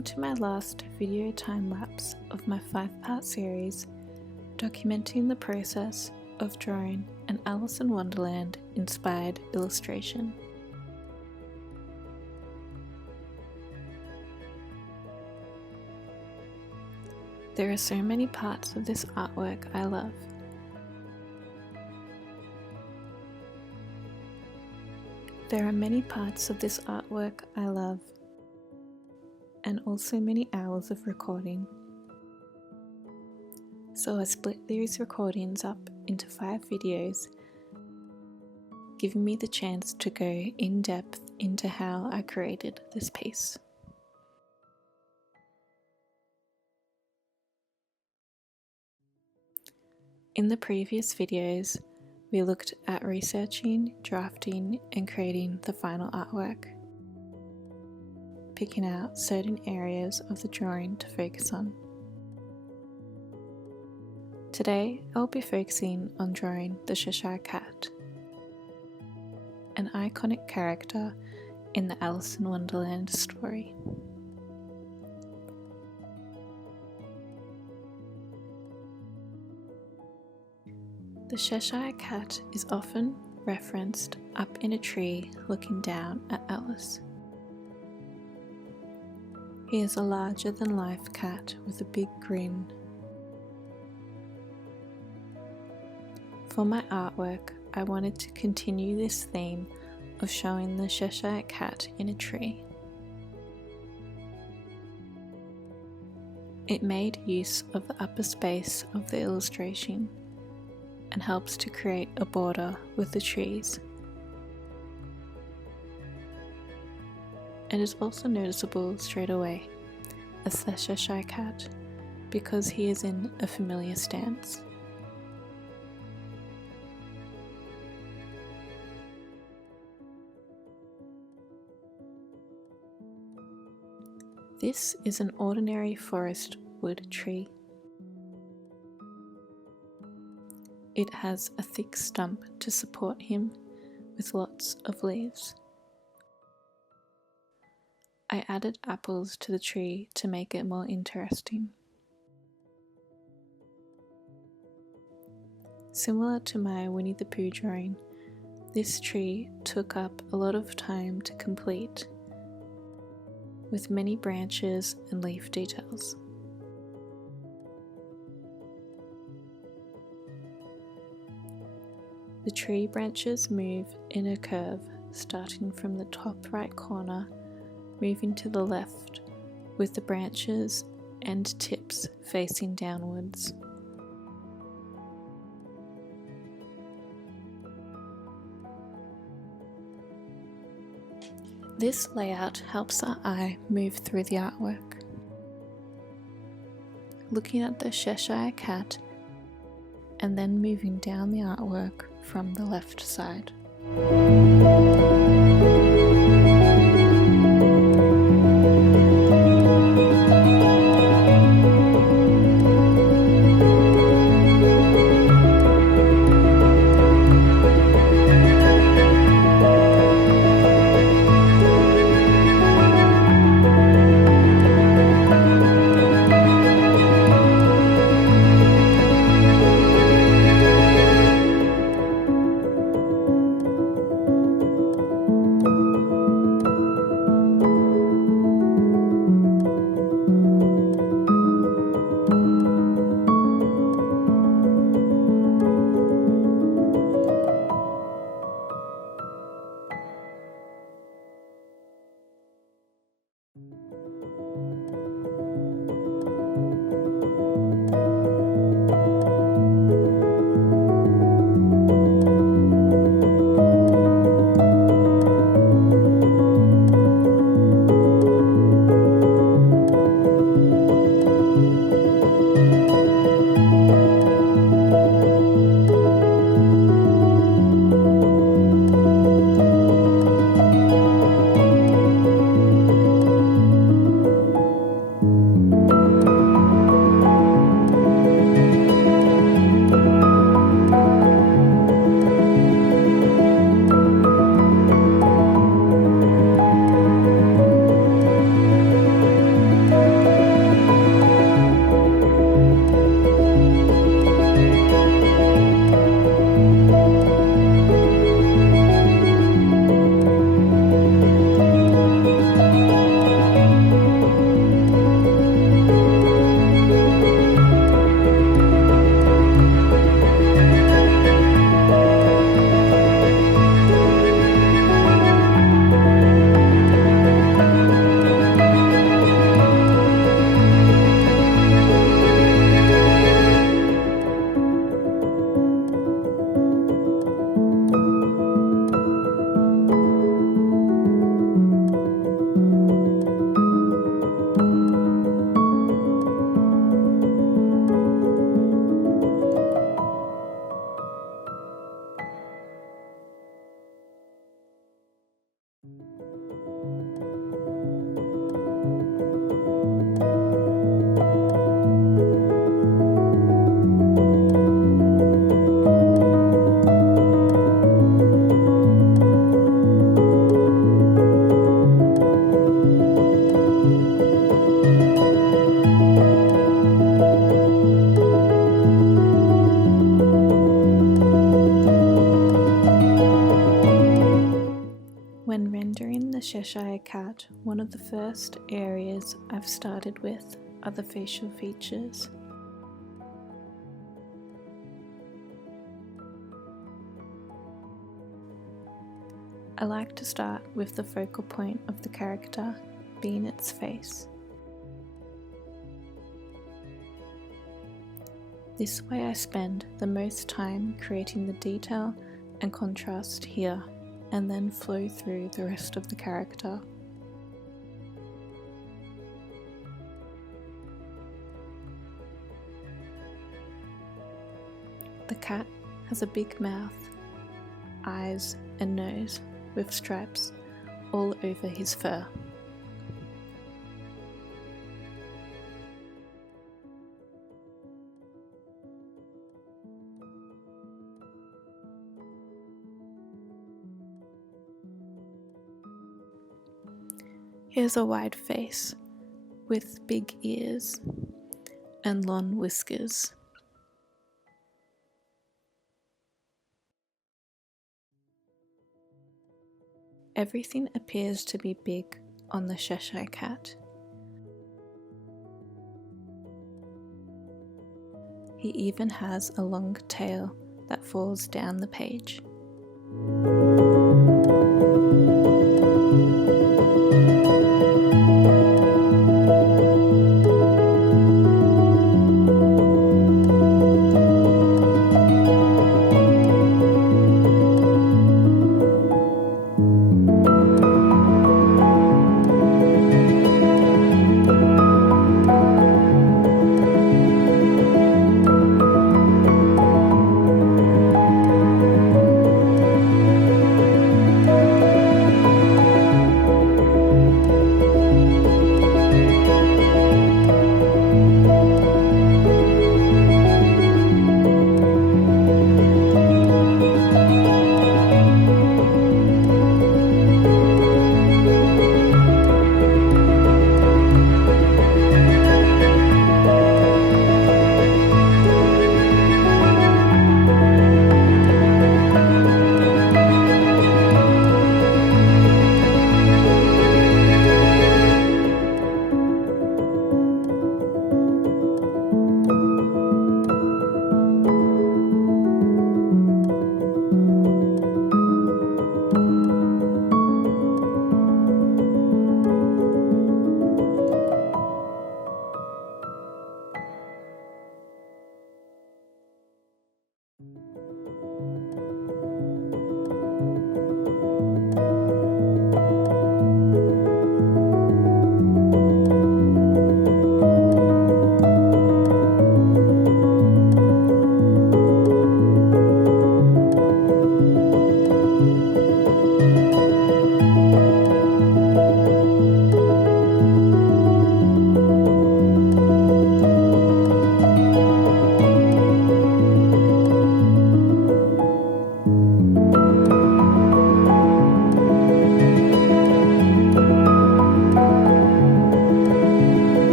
Welcome to my last video time-lapse of my 5-part series documenting the process of drawing an Alice in Wonderland inspired illustration. There are so many parts of this artwork I love. There are many parts of this artwork I love, and also many hours of recording. So I split these recordings up into 5 videos, giving me the chance to go in depth into how I created this piece. In the previous videos, we looked at researching, drafting, and creating the final artwork, picking out certain areas of the drawing to focus on. Today, I'll be focusing on drawing the Cheshire Cat, an iconic character in the Alice in Wonderland story. The Cheshire Cat is often referenced up in a tree looking down at Alice. He is a larger-than-life cat with a big grin. For my artwork, I wanted to continue this theme of showing the Cheshire Cat in a tree. It made use of the upper space of the illustration and helps to create a border with the trees. It is also noticeable straight away as the Cheshire Cat because he is in a familiar stance. This is an ordinary forest wood tree. It has a thick stump to support him with lots of leaves. I added apples to the tree to make it more interesting. Similar to my Winnie the Pooh drawing, this tree took up a lot of time to complete, with many branches and leaf details. The tree branches move in a curve starting from the top right corner, moving to the left, with the branches and tips facing downwards. This layout helps our eye move through the artwork. Looking at the Cheshire Cat and then moving down the artwork from the left side. Cheshire Cat, one of the first areas I've started with are the facial features. I like to start with the focal point of the character being its face. This way I spend the most time creating the detail and contrast here, and then flow through the rest of the character. The cat has a big mouth, eyes and nose with stripes all over his fur. He has a wide face with big ears and long whiskers. Everything appears to be big on the Cheshire Cat. He even has a long tail that falls down the page.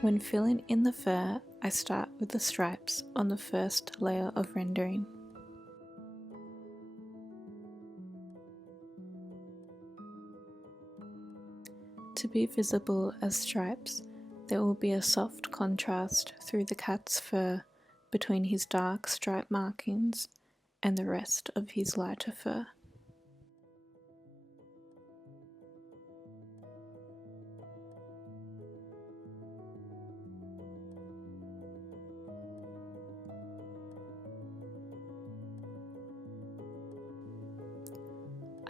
When filling in the fur, I start with the stripes on the first layer of rendering. To be visible as stripes, there will be a soft contrast through the cat's fur between his dark stripe markings and the rest of his lighter fur.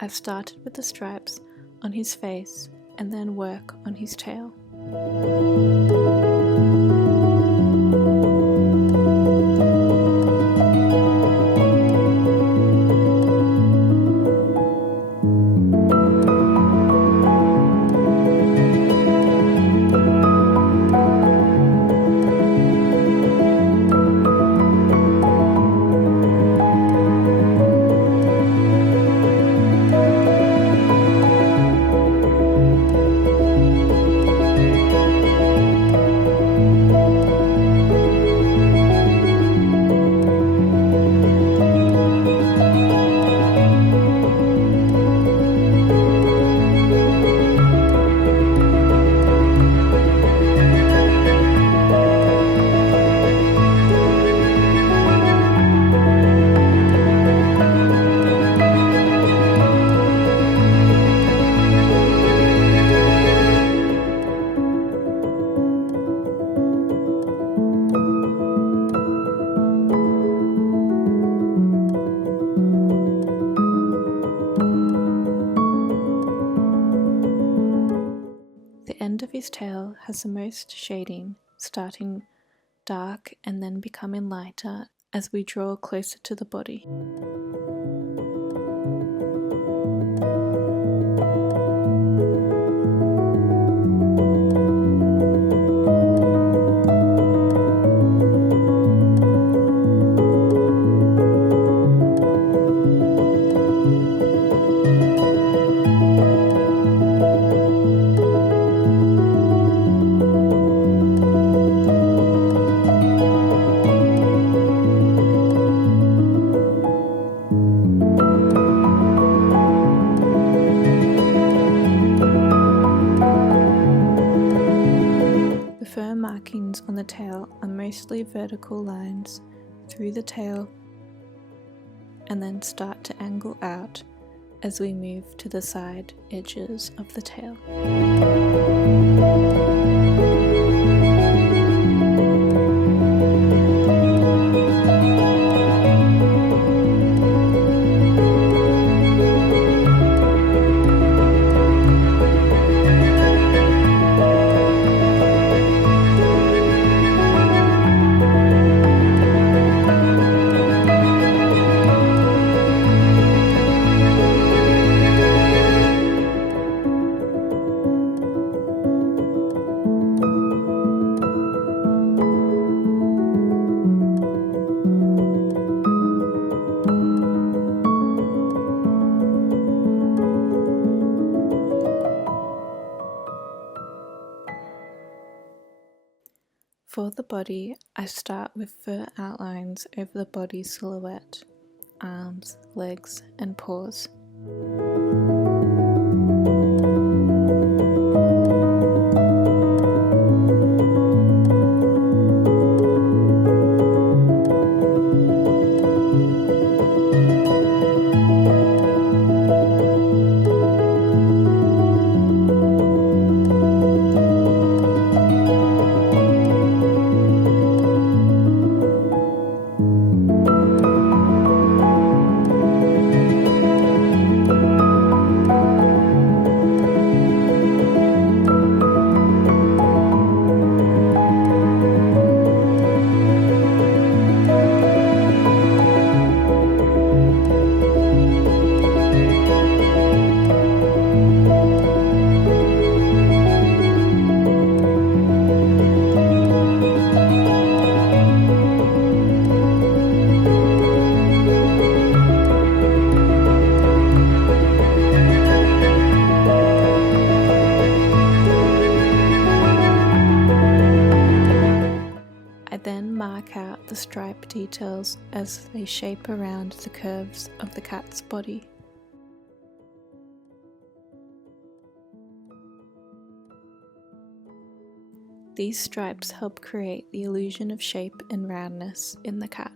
I've started with the stripes on his face and then work on his tail. The end of his tail has the most shading, starting dark and then becoming lighter as we draw closer to the body. Fur markings on the tail are mostly vertical lines through the tail and then start to angle out as we move to the side edges of the tail. For the body, I start with fur outlines over the body silhouette, arms, legs, and paws. Mark out the stripe details as they shape around the curves of the cat's body. These stripes help create the illusion of shape and roundness in the cat.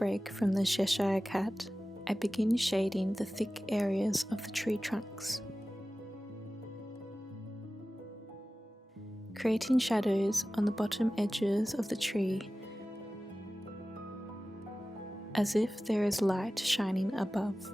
break from the Cheshire Cat, I begin shading the thick areas of the tree trunks, creating shadows on the bottom edges of the tree as if there is light shining above.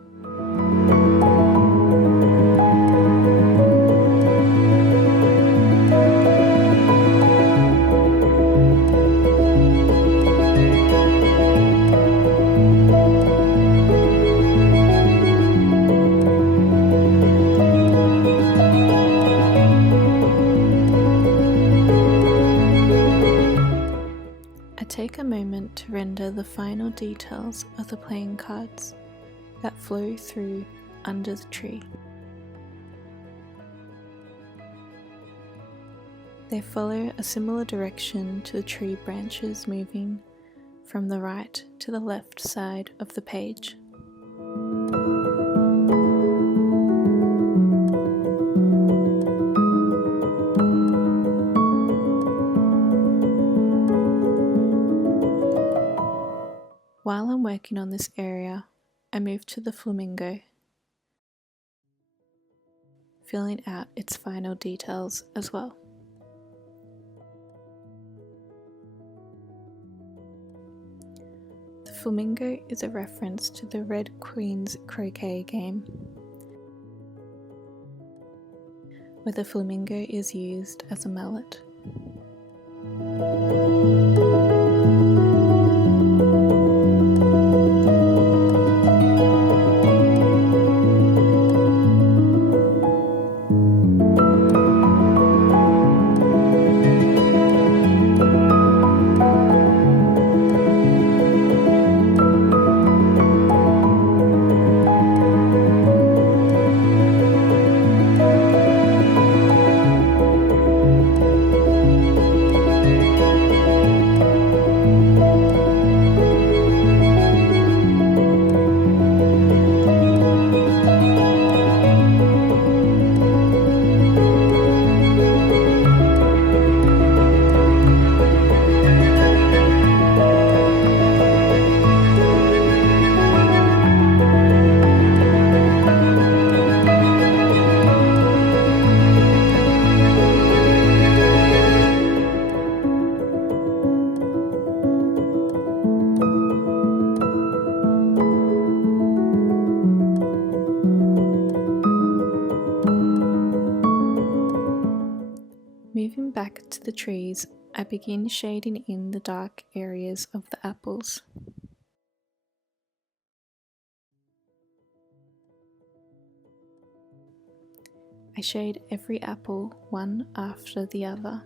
Take a moment to render the final details of the playing cards that flow through under the tree. They follow a similar direction to the tree branches moving from the right to the left side of the page. While I'm working on this area, I move to the flamingo, filling out its final details as well. The flamingo is a reference to the Red Queen's croquet game, where the flamingo is used as a mallet. Moving back to the trees, I begin shading in the dark areas of the apples. I shade every apple one after the other.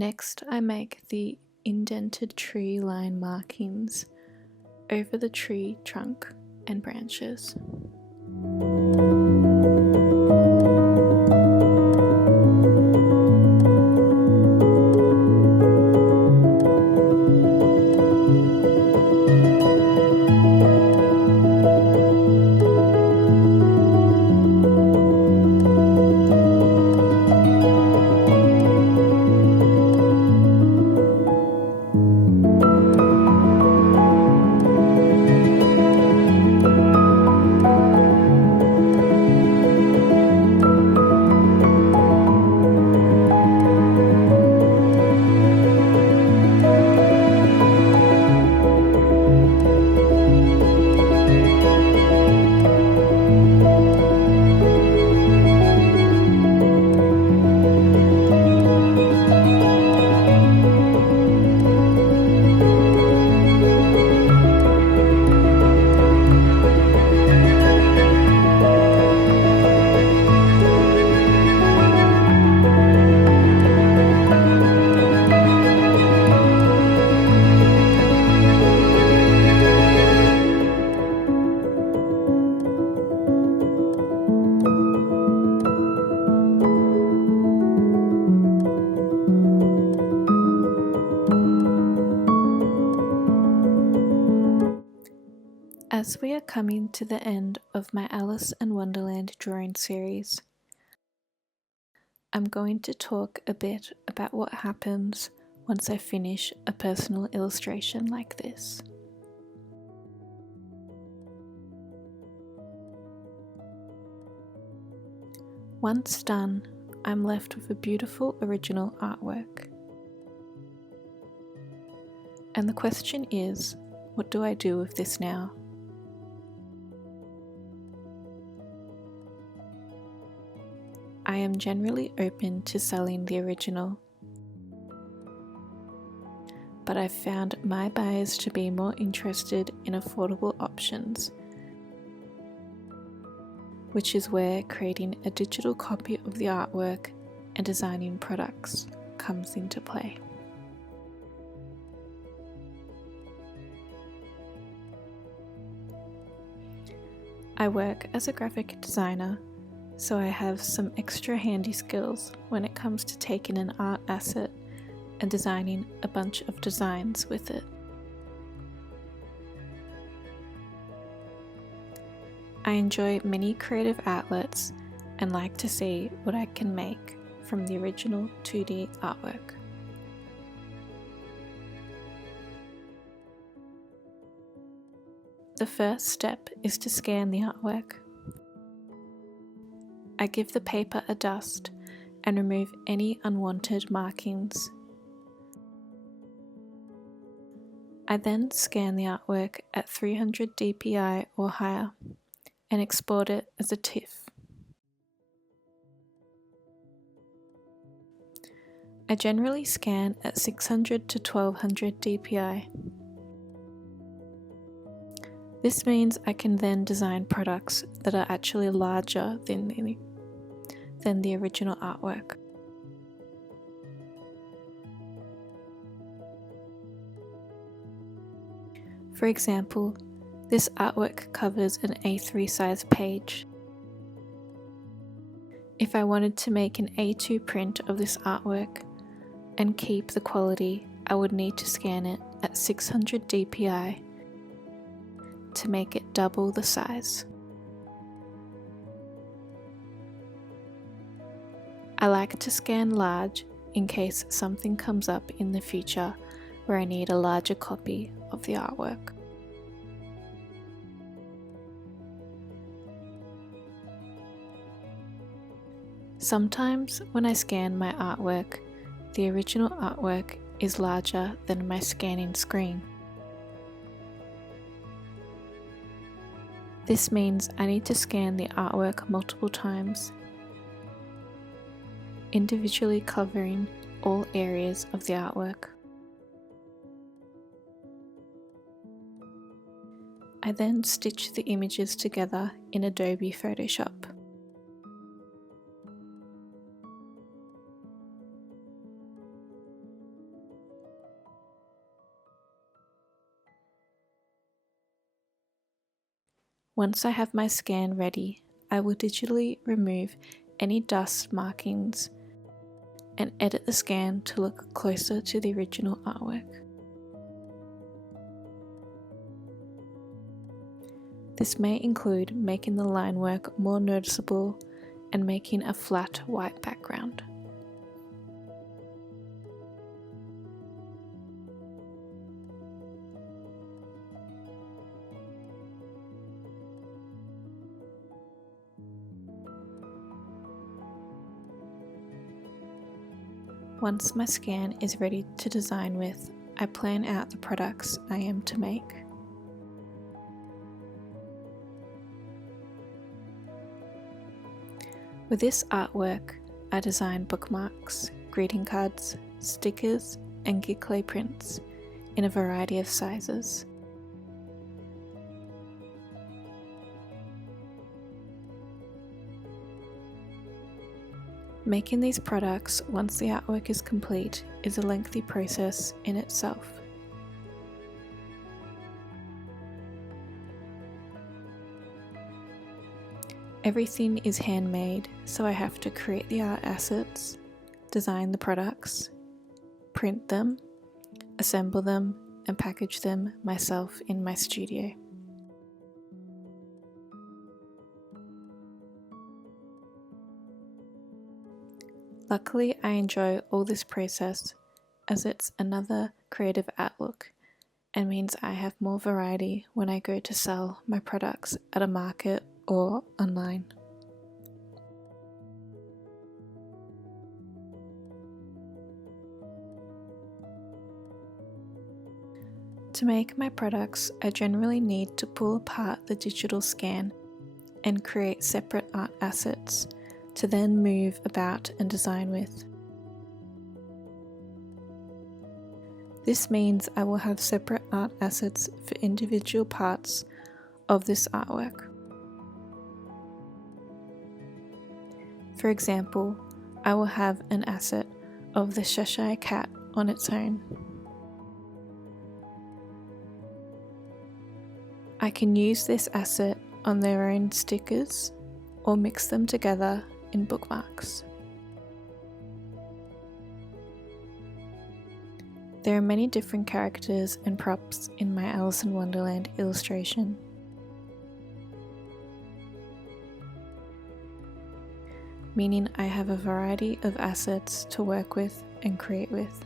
Next, I make the indented tree line markings over the tree trunk and branches. As we are coming to the end of my Alice in Wonderland drawing series, I'm going to talk a bit about what happens once I finish a personal illustration like this. Once done, I'm left with a beautiful original artwork. And the question is, what do I do with this now? I am generally open to selling the original, but I've found my buyers to be more interested in affordable options, which is where creating a digital copy of the artwork and designing products comes into play. I work as a graphic designer, so I have some extra handy skills when it comes to taking an art asset and designing a bunch of designs with it. I enjoy many creative outlets and like to see what I can make from the original 2D artwork. The first step is to scan the artwork. I give the paper a dust and remove any unwanted markings. I then scan the artwork at 300 dpi or higher and export it as a TIFF. I generally scan at 600 to 1200 dpi. This means I can then design products that are actually larger than the original artwork. For example, this artwork covers an A3 size page. If I wanted to make an A2 print of this artwork and keep the quality, I would need to scan it at 600 dpi to make it double the size. I like to scan large in case something comes up in the future where I need a larger copy of the artwork. Sometimes when I scan my artwork, the original artwork is larger than my scanning screen. This means I need to scan the artwork multiple times, individually covering all areas of the artwork. I then stitch the images together in Adobe Photoshop. Once I have my scan ready, I will digitally remove any dust markings and edit the scan to look closer to the original artwork. This may include making the line work more noticeable and making a flat white background. Once my scan is ready to design with, I plan out the products I am to make. With this artwork, I designed bookmarks, greeting cards, stickers, and gig clay prints in a variety of sizes. Making these products once the artwork is complete is a lengthy process in itself. Everything is handmade, so I have to create the art assets, design the products, print them, assemble them, and package them myself in my studio. Luckily, I enjoy all this process as it's another creative outlook and means I have more variety when I go to sell my products at a market or online. To make my products, I generally need to pull apart the digital scan and create separate art assets to then move about and design with. This means I will have separate art assets for individual parts of this artwork. For example, I will have an asset of the Cheshire Cat on its own. I can use this asset on their own stickers or mix them together in bookmarks. There are many different characters and props in my Alice in Wonderland illustration. Meaning I have a variety of assets to work with and create with.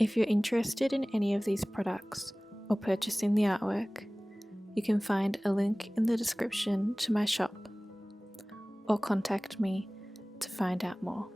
If you're interested in any of these products or purchasing the artwork, you can find a link in the description to my shop or contact me to find out more.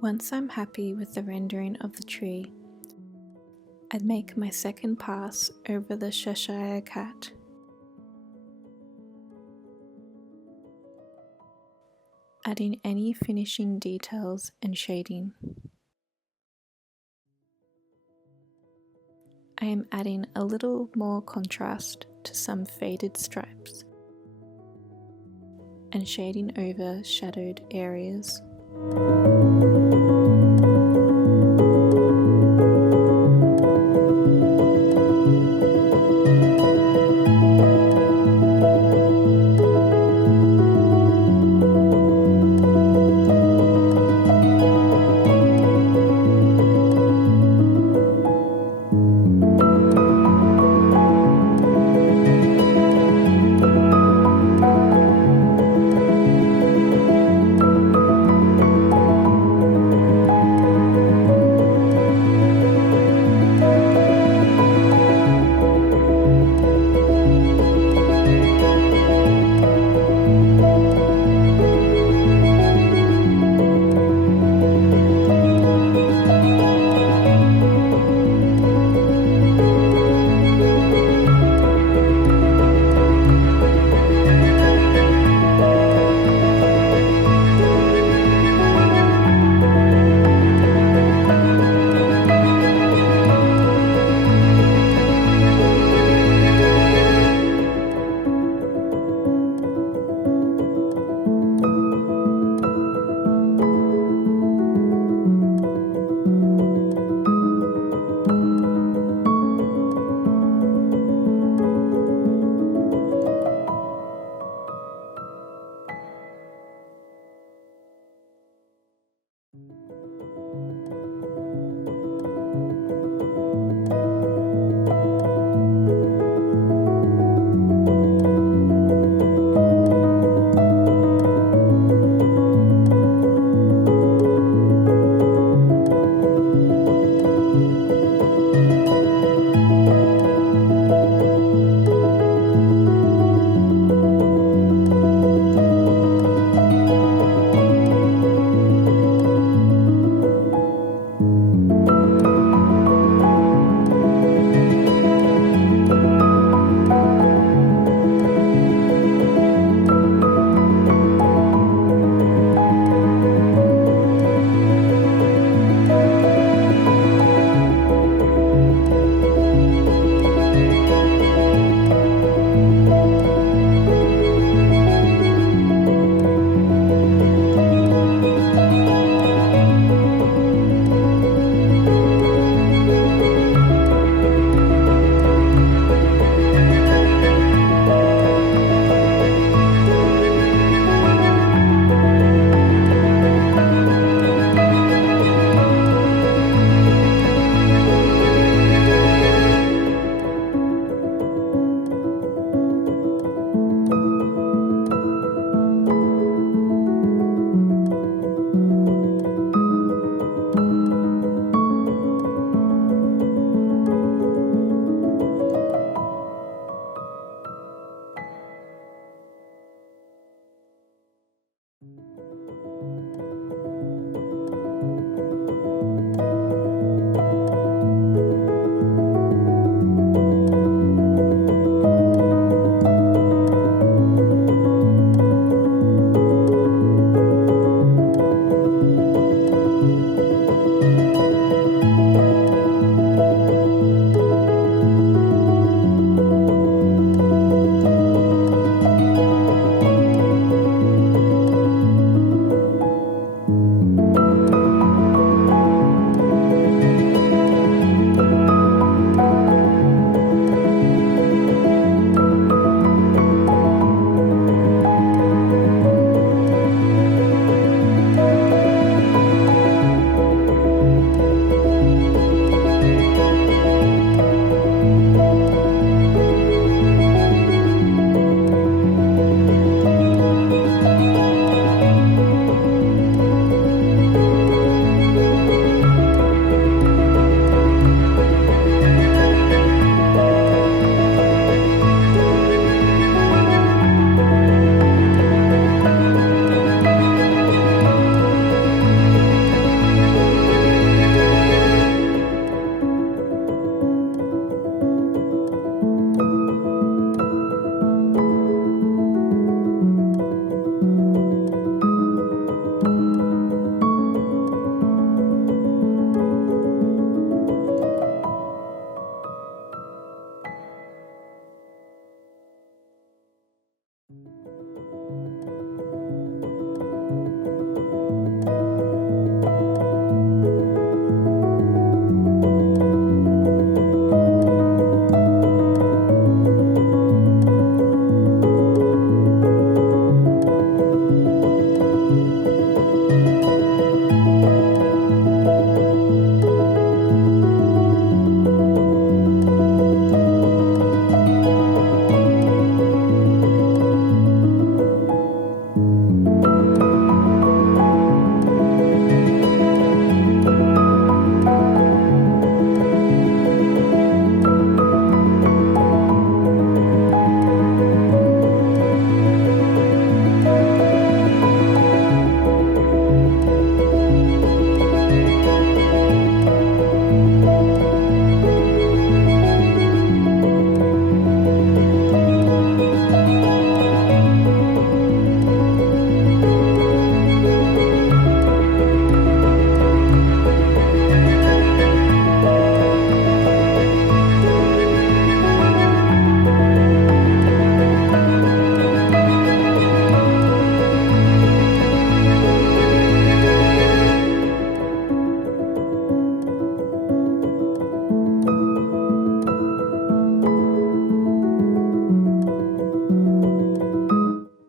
Once I'm happy with the rendering of the tree, I'd make my second pass over the Cheshire Cat. adding any finishing details and shading. I am adding a little more contrast to some faded stripes and shading over shadowed areas.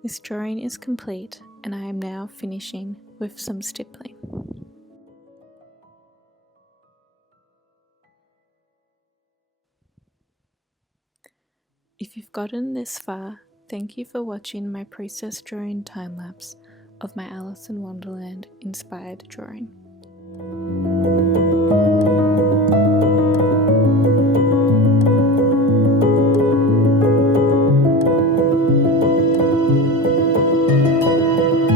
This drawing is complete and I am now finishing with some stippling. If you've gotten this far, thank you for watching my process drawing time lapse of my Alice in Wonderland inspired drawing.